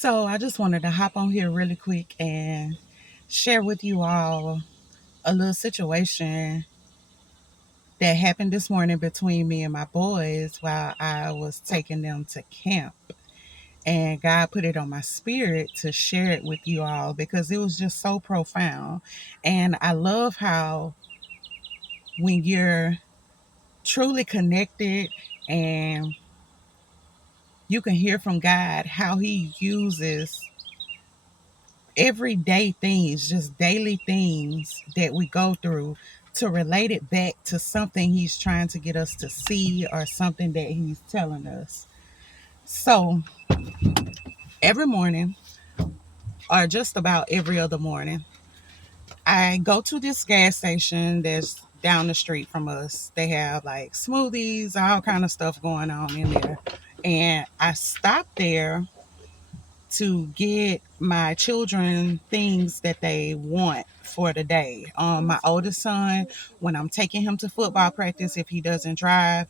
So I just wanted to hop on here really quick and share with you all a little situation that happened this morning between me and my boys while I was taking them to camp. And God put it on my spirit to share it with you all because it was just so profound. And I love how when you're truly connected and you can hear from God how He uses everyday things, just daily things that we go through to relate it back to something He's trying to get us to see or something that He's telling us. So every morning, or just about every other morning, I go to this gas station that's down the street from us. They have like smoothies, all kind of stuff going on in there. And I stop there to get my children things that they want for the day. My oldest son, when I'm taking him to football practice, if he doesn't drive,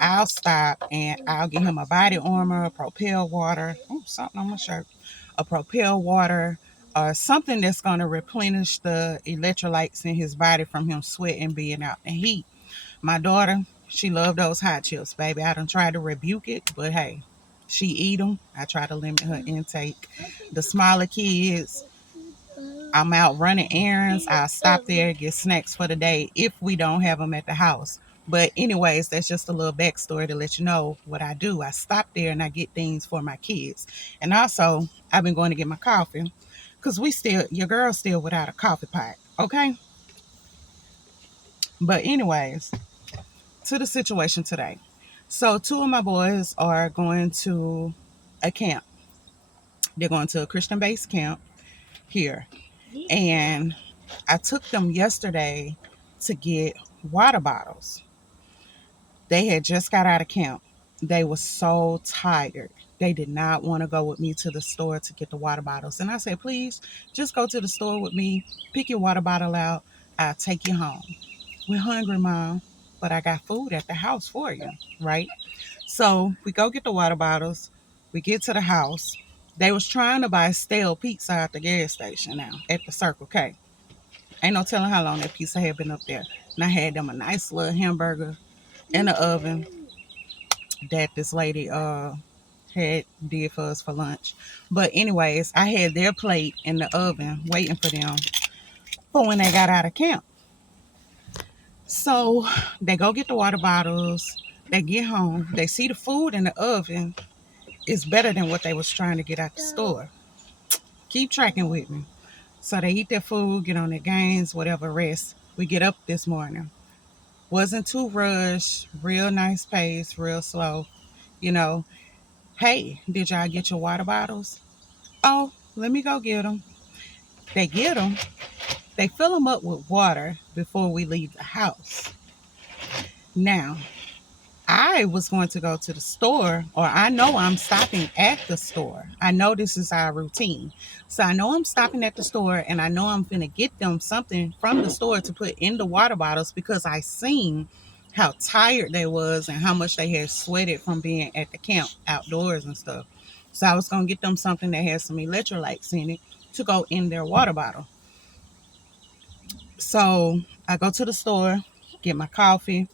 I'll stop and I'll get him a body armor, a propel water, something on my shirt, a propel water, or something that's going to replenish the electrolytes in his body from him sweating, being out in heat. My daughter, she loved those hot chips, baby. I done tried to rebuke it, but hey, she eat them. I try to limit her intake. The smaller kids, I'm out running errands. I stop there, get snacks for the day if we don't have them at the house. But anyways, that's just a little backstory to let you know what I do. I stop there and I get things for my kids. And also, I've been going to get my coffee because your girl's still without a coffee pot. Okay. But anyways, to the situation today. So two of my boys are going to a camp. They're going to a Christian-based camp here. And I took them yesterday to get water bottles. They had just got out of camp. They were so tired. They did not want to go with me to the store to get the water bottles. And I said, please, just go to the store with me, pick your water bottle out. I'll take you home. We're hungry, Mom, but I got food at the house for you, right? So we go get the water bottles. We get to the house. They was trying to buy stale pizza at the gas station now at the Circle K. Ain't no telling how long that pizza had been up there. And I had them a nice little hamburger in the oven that this lady had did for us for lunch. But anyways, I had their plate in the oven waiting for them for when they got out of camp. So they go get the water bottles. They get home. They see the food in the oven is better than what they was trying to get out the store. Keep tracking with me. So they eat their food, get on their games, whatever, rest. We get up this morning. Wasn't too rushed, real nice pace, real slow. You know, hey, did y'all get your water bottles? Oh, let me go get them. They get them. They fill them up with water before we leave the house. Now, I was going to go to the store, or I know I'm stopping at the store. I know this is our routine. So I know I'm stopping at the store and I know I'm going to get them something from the store to put in the water bottles because I seen how tired they was and how much they had sweated from being at the camp outdoors and stuff. So I was going to get them something that had some electrolytes in it to go in their water bottle. So I go to the store, get my coffee,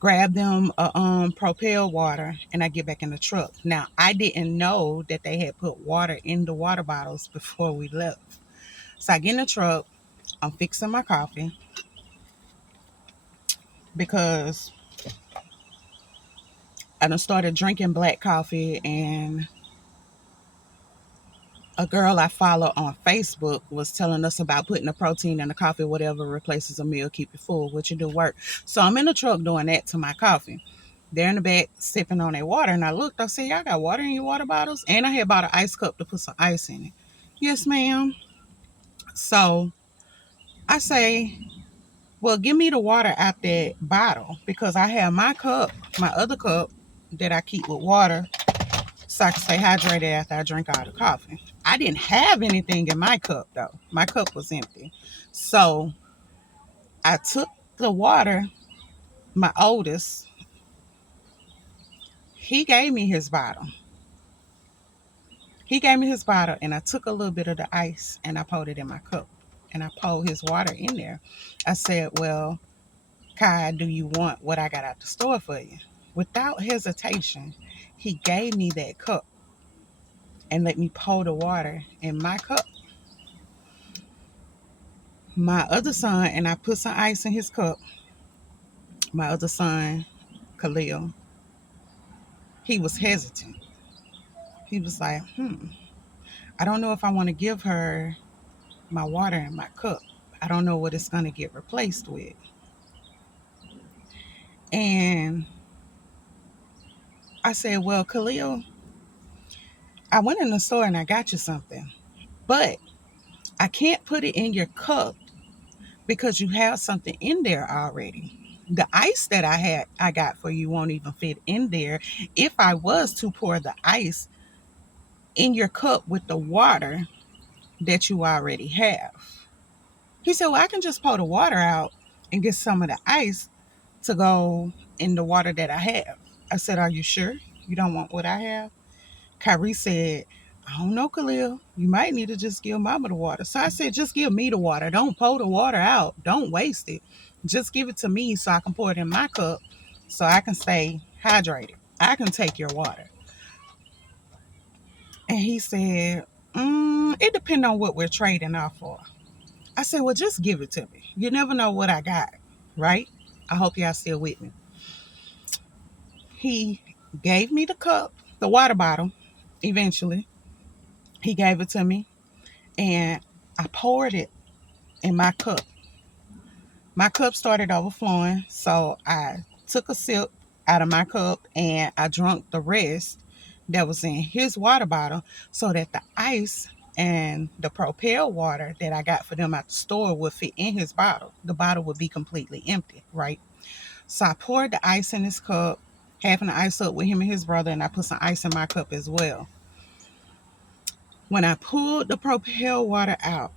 grab them a propel water, and I get back in the truck. Now, I didn't know that they had put water in the water bottles before we left. So I get in the truck, I'm fixing my coffee because I done started drinking black coffee, and a girl I follow on Facebook was telling us about putting the protein in the coffee, whatever replaces a meal, keep you full, which you do work. So I'm in the truck doing that to my coffee. They're in the back sipping on their water, and I looked, I said, y'all got water in your water bottles? And I had bought an ice cup to put some ice in it. Yes, ma'am. So I say, well, give me the water out that bottle because I have my cup, my other cup that I keep with water so I can stay hydrated after I drink all the coffee. I didn't have anything in my cup though. My cup was empty. So I took the water, my oldest, he gave me his bottle. He gave me his bottle, and I took a little bit of the ice and I poured it in my cup. And I poured his water in there. I said, well, Kai, do you want what I got out the store for you? Without hesitation, he gave me that cup and let me pour the water in my cup. My other son, and I put some ice in his cup. My other son, Khalil, he was hesitant. He was like, I don't know if I want to give her my water in my cup. I don't know what it's going to get replaced with. And I said, well, Khalil, I went in the store and I got you something, but I can't put it in your cup because you have something in there already. The ice that I got for you won't even fit in there if I was to pour the ice in your cup with the water that you already have. He said, well, I can just pour the water out and get some of the ice to go in the water that I have. I said, are you sure you don't want what I have? Kyrie said, I don't know, Khalil. You might need to just give mama the water. So I said, just give me the water. Don't pour the water out. Don't waste it. Just give it to me so I can pour it in my cup so I can stay hydrated. I can take your water. And he said, it depends on what we're trading off for. I said, well, just give it to me. You never know what I got, right? I hope y'all still with me. He gave me the cup, the water bottle, eventually. He gave it to me, and I poured it in my cup. My cup started overflowing, so I took a sip out of my cup and I drank the rest that was in his water bottle so that the ice and the Propel water that I got for them at the store would fit in his bottle. The bottle would be completely empty, right? So I poured the ice in his cup, having the ice up with him and his brother, and I put some ice in my cup as well. When I pulled the Propel water out,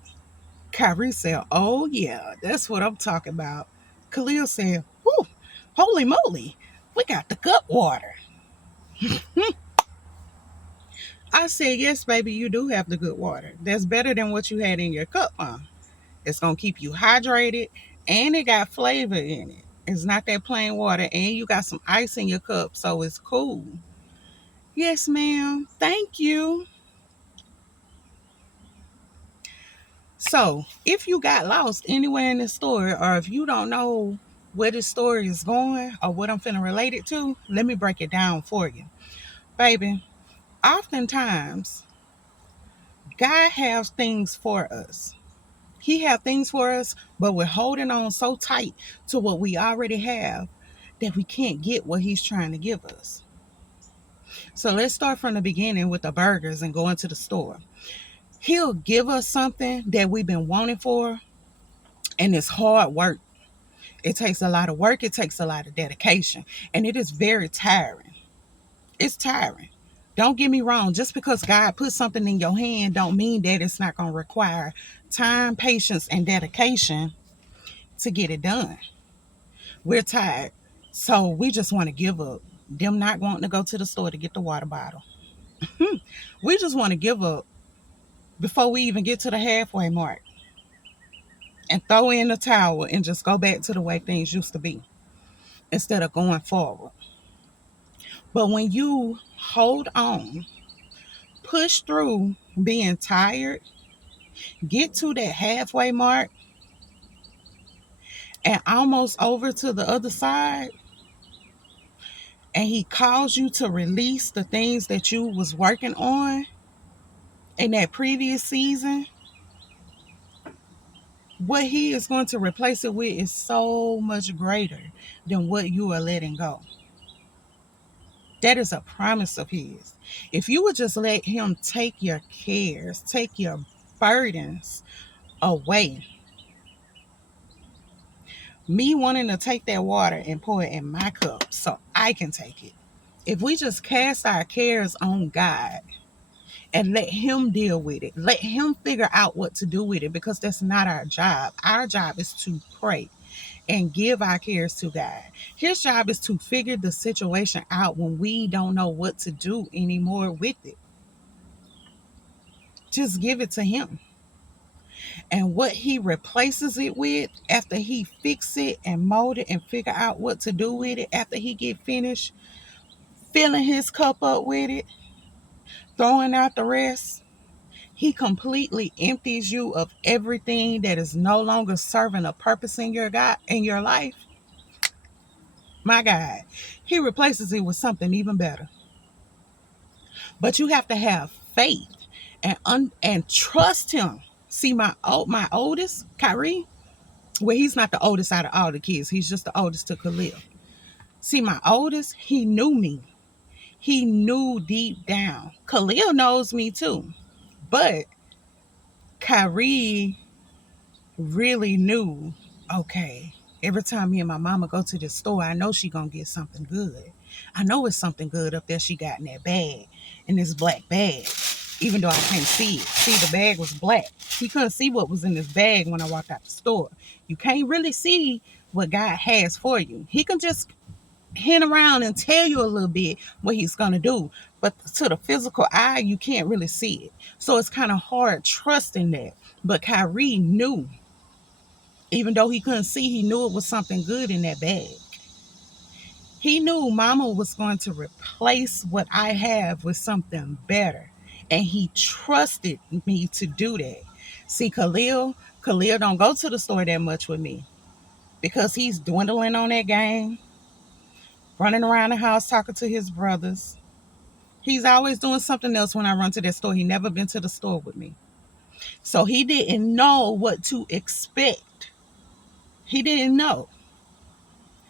Kyrie said, oh, yeah, that's what I'm talking about. Khalil said, whoo, holy moly, we got the gut water. I said, yes, baby, you do have the good water. That's better than what you had in your cup, huh? It's going to keep you hydrated, and it got flavor in it. It's not that plain water, and you got some ice in your cup, so it's cool. Yes, ma'am. Thank you. So, if you got lost anywhere in the story, or if you don't know where this story is going or what I'm finna relate it to, let me break it down for you. Baby, oftentimes, God has things for us. He have things for us, but we're holding on so tight to what we already have that we can't get what he's trying to give us. So let's start from the beginning with the burgers and go into the store. He'll give us something that we've been wanting for, and it's hard work. It takes a lot of work. It takes a lot of dedication. And it is very tiring. It's tiring. Don't get me wrong. Just because God put something in your hand don't mean that it's not going to require time, patience, and dedication to get it done. We're tired. So we just want to give up. Them not wanting to go to the store to get the water bottle. We just want to give up before we even get to the halfway mark and throw in the towel and just go back to the way things used to be instead of going forward. But when you hold on, push through being tired, get to that halfway mark and almost over to the other side, and he calls you to release the things that you was working on in that previous season, what he is going to replace it with is so much greater than what you are letting go. That is a promise of his. If you would just let him take your cares, take your burdens away. Me wanting to take that water and pour it in my cup so I can take it. If we just cast our cares on God and let him deal with it, let him figure out what to do with it, because that's not our job. Our job is to pray and give our cares to God. His job is to figure the situation out when we don't know what to do anymore with it. Just give it to him. And what he replaces it with after he fix it and mold it and figure out what to do with it, after he get finished filling his cup up with it, throwing out the rest, he completely empties you of everything that is no longer serving a purpose in your life. My God, he replaces it with something even better. But you have to have faith and trust him. See, my oldest, Kyrie, well, he's not the oldest out of all the kids. He's just the oldest to Khalil. See, my oldest, he knew me. He knew deep down. Khalil knows me too. But Kyrie really knew, okay, every time me and my mama go to the store, I know she gonna get something good. I know it's something good up there she got in that bag, in this black bag, even though I can't see it. See, the bag was black. He couldn't see what was in this bag when I walked out the store. You can't really see what God has for you. He can just hint around and tell you a little bit what he's gonna do. But to the physical eye, you can't really see it. So it's kind of hard trusting that. But Kyrie knew, even though he couldn't see, he knew it was something good in that bag. He knew mama was going to replace what I have with something better. And he trusted me to do that. See, Khalil don't go to the store that much with me because he's dwindling on that game, running around the house talking to his brothers. He's always doing something else when I run to that store. He never been to the store with me. So he didn't know what to expect. He didn't know.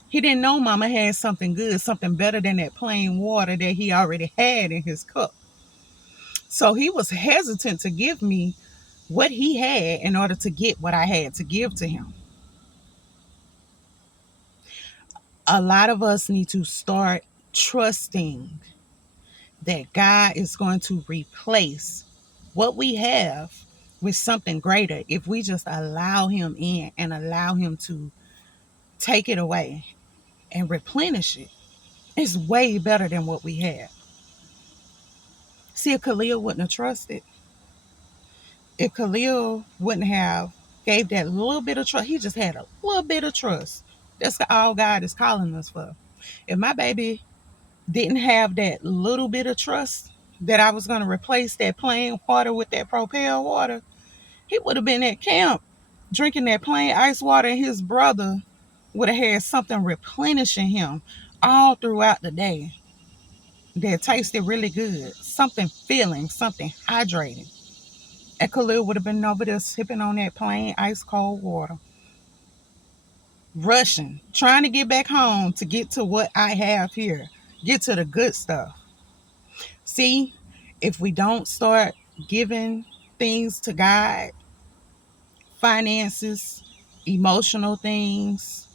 He didn't know mama had something good, something better than that plain water that he already had in his cup. So he was hesitant to give me what he had in order to get what I had to give to him. A lot of us need to start trusting that God is going to replace what we have with something greater if we just allow him in and allow him to take it away and replenish it. It's way better than what we have. See, if Khalil wouldn't have trusted, if Khalil wouldn't have gave that little bit of trust, he just had a little bit of trust. That's all God is calling us for. If my baby didn't have that little bit of trust that I was going to replace that plain water with that propel water, he would have been at camp drinking that plain ice water, and his brother would have had something replenishing him all throughout the day that tasted really good, something filling, something hydrating. And Khalil would have been over there sipping on that plain ice cold water, rushing, trying to get back home to get to what I have here, get to the good stuff. See, if we don't start giving things to God, finances, emotional things,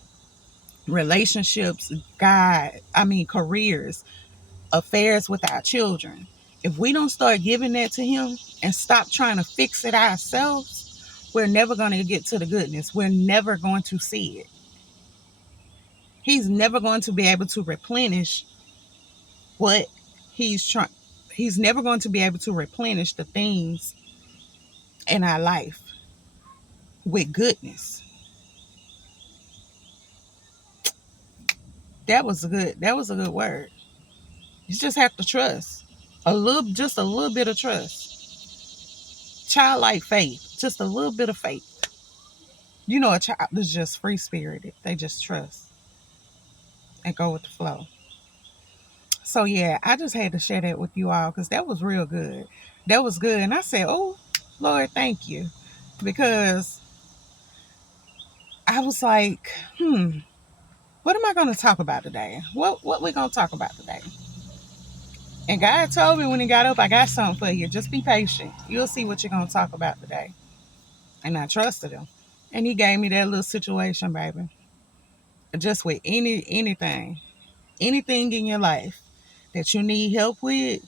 relationships, careers, affairs with our children. If we don't start giving that to him and stop trying to fix it ourselves, we're never going to get to the goodness. We're never going to see it. He's never going to be able to replenish what he's trying. He's never going to be able to replenish the things in our life with goodness. That was a good word. You just have to trust. Just a little bit of trust. Childlike faith. Just a little bit of faith. You know, a child is just free spirited. They just trust and go with the flow. So yeah, I just had to share that with you all because that was real good. That was good. And I said, oh, Lord, thank you. Because I was like, what am I going to talk about today? What we going to talk about today? And God told me when he got up, I got something for you. Just be patient. You'll see what you're going to talk about today. And I trusted him. And he gave me that little situation, baby. Just with anything in your life that you need help with,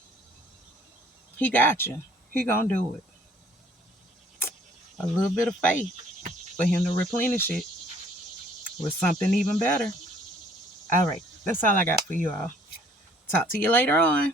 he got you. He gonna do it. A little bit of faith for him to replenish it with something even better. All right, that's all I got for you all. Talk to you later on.